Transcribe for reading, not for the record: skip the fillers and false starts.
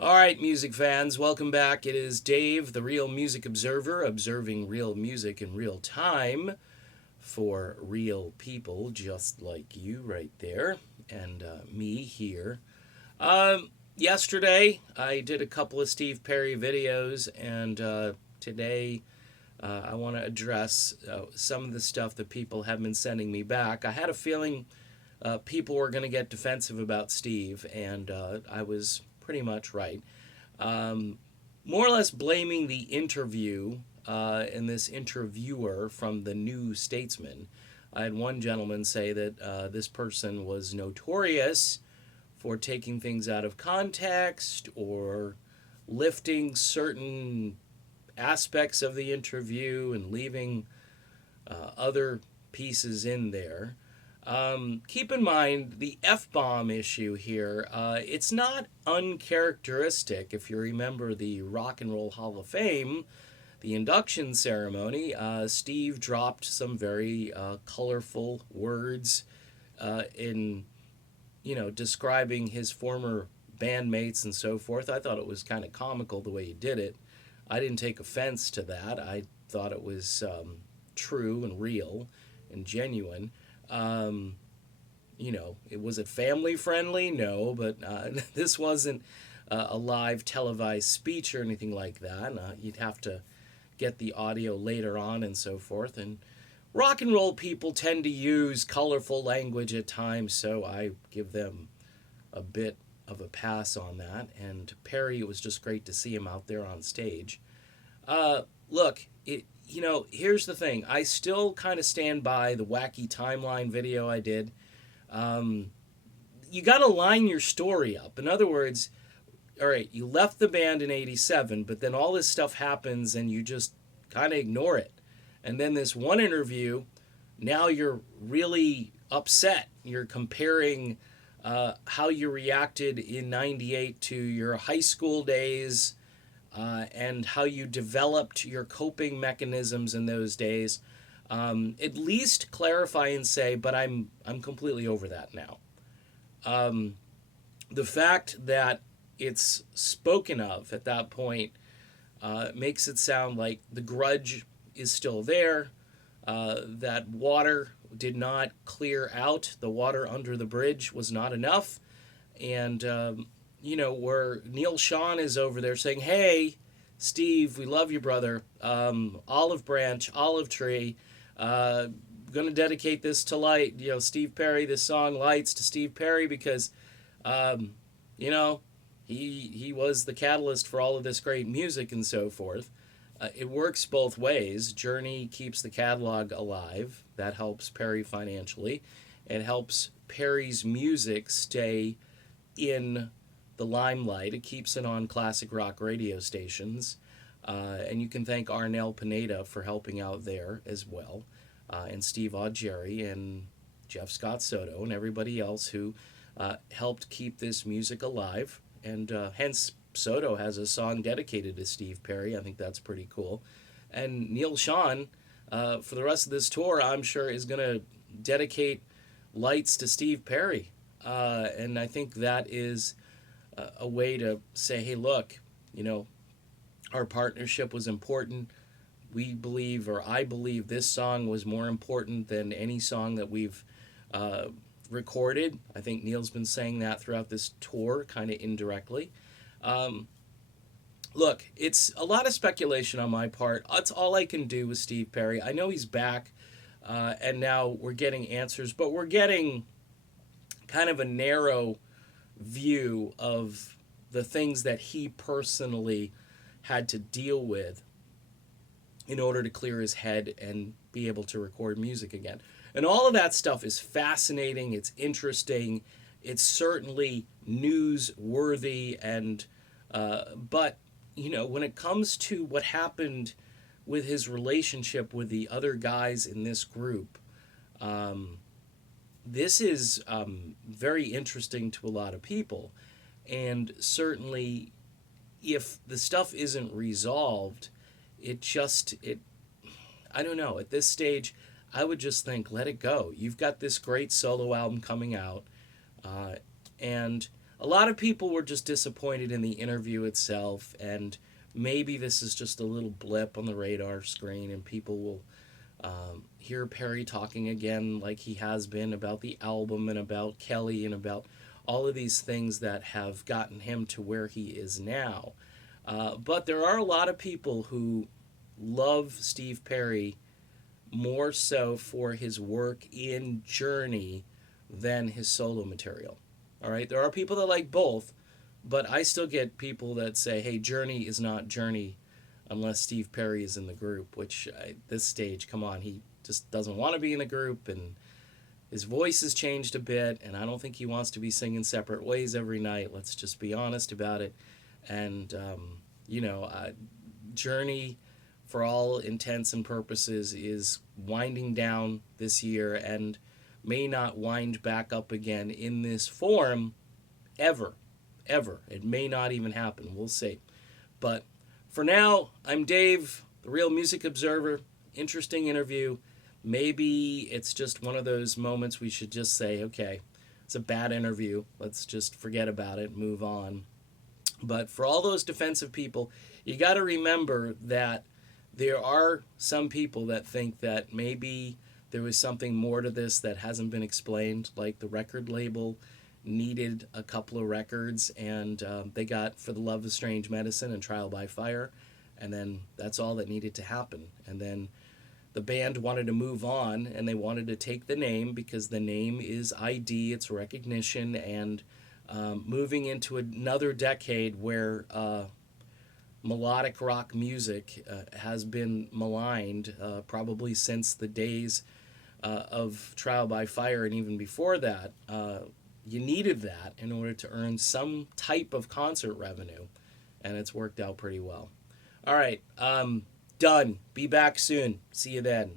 All right, music fans, welcome back. It is Dave, the Real Music Observer, observing real music in real time for real people just like you right there, and me here. Yesterday, I did a couple of Steve Perry videos, and today I want to address some of the stuff that people have been sending me back. I had a feeling people were going to get defensive about Steve, and I was pretty much right. Um, More or less blaming the interview and this interviewer from the New Statesman. I had one gentleman say that this person was notorious for taking things out of context or lifting certain aspects of the interview and leaving other pieces in there. Keep in mind the F bomb issue here. It's not uncharacteristic. If you remember the Rock and Roll Hall of Fame, the induction ceremony, Steve dropped some very colorful words in describing his former bandmates and so forth. I thought it was kind of comical the way he did it. I didn't take offense to that. I thought it was true and real and genuine. Um, was it family friendly? No, but this wasn't a live televised speech or anything like that. You'd have to get the audio later on and so forth. And rock and roll people tend to use colorful language at times, so I give them a bit of a pass on that. And Perry, it was just great to see him out there on stage. Look, here's the thing. I still kind of stand by the wacky timeline video I did. Um, you got to line your story up. In other words, all right, you left the band in 87, but then all this stuff happens and you just kind of ignore it. And then this one interview, now you're really upset. You're comparing how you reacted in 98 to your high school days and how you developed your coping mechanisms in those days. At least clarify and say, but I'm completely over that now. Um, the fact that it's spoken of at that point makes it sound like the grudge is still there, that water did not clear out, the water under the bridge was not enough, and where Neil Sean is over there saying, "Hey, Steve, we love you, brother. Olive branch, olive tree. Uh, Gonna dedicate this to Light. Steve Perry. This song Lights to Steve Perry because, um, you know, he was the catalyst for all of this great music and so forth. It works both ways. Journey keeps the catalog alive. That helps Perry financially. It helps Perry's music stay in the limelight. It keeps it on classic rock radio stations. And you can thank Arnel Pineda for helping out there as well. And Steve Augeri and Jeff Scott Soto and everybody else who helped keep this music alive. And hence, Soto has a song dedicated to Steve Perry. I think that's pretty cool. And Neil Sean, for the rest of this tour, I'm sure is going to dedicate Lights to Steve Perry. And I think that is a way to say, hey, look, our partnership was important. We believe, or I believe, this song was more important than any song that we've recorded. I think Neil's been saying that throughout this tour, kind of indirectly. Um, Look, it's a lot of speculation on my part. That's all I can do with Steve Perry. I know he's back, and now we're getting answers, but we're getting kind of a narrow view of the things that he personally had to deal with in order to clear his head and be able to record music again. And all of that stuff is fascinating, it's interesting, it's certainly newsworthy, and but when it comes to what happened with his relationship with the other guys in this group, um, this is very interesting to a lot of people. And certainly, if the stuff isn't resolved, it I don't know. At this stage, I would just think, let it go. You've got this great solo album coming out, and a lot of people were just disappointed in the interview itself, and maybe this is just a little blip on the radar screen, and people will hear Perry talking again like he has been about the album and about Kelly and about all of these things that have gotten him to where he is now. But there are a lot of people who love Steve Perry more so for his work in Journey than his solo material. All right, there are people that like both, but I still get people that say, "Hey, Journey is not Journey unless Steve Perry is in the group." Which at this stage, come on, he just doesn't want to be in the group, and his voice has changed a bit, and I don't think he wants to be singing separate ways every night. Let's just be honest about it. And you know, Journey, for all intents and purposes, is winding down this year and may not wind back up again in this form ever. Ever. It may not even happen. We'll see. But for now, I'm Dave, the Real Music Observer. Interesting interview. Maybe it's just one of those moments we should just say, okay, it's a bad interview. Let's just forget about it, move on. But for all those defensive people, you got to remember that there are some people that think that maybe there was something more to this that hasn't been explained, like the record label needed a couple of records, and they got For the Love of Strange Medicine and Trial by Fire, and then that's all that needed to happen. And then the band wanted to move on, and they wanted to take the name because the name is ID, it's recognition, and moving into another decade where melodic rock music has been maligned probably since the days of Trial by Fire, and even before that. You needed that in order to earn some type of concert revenue, and it's worked out pretty well. All right, done. Be back soon. See you then.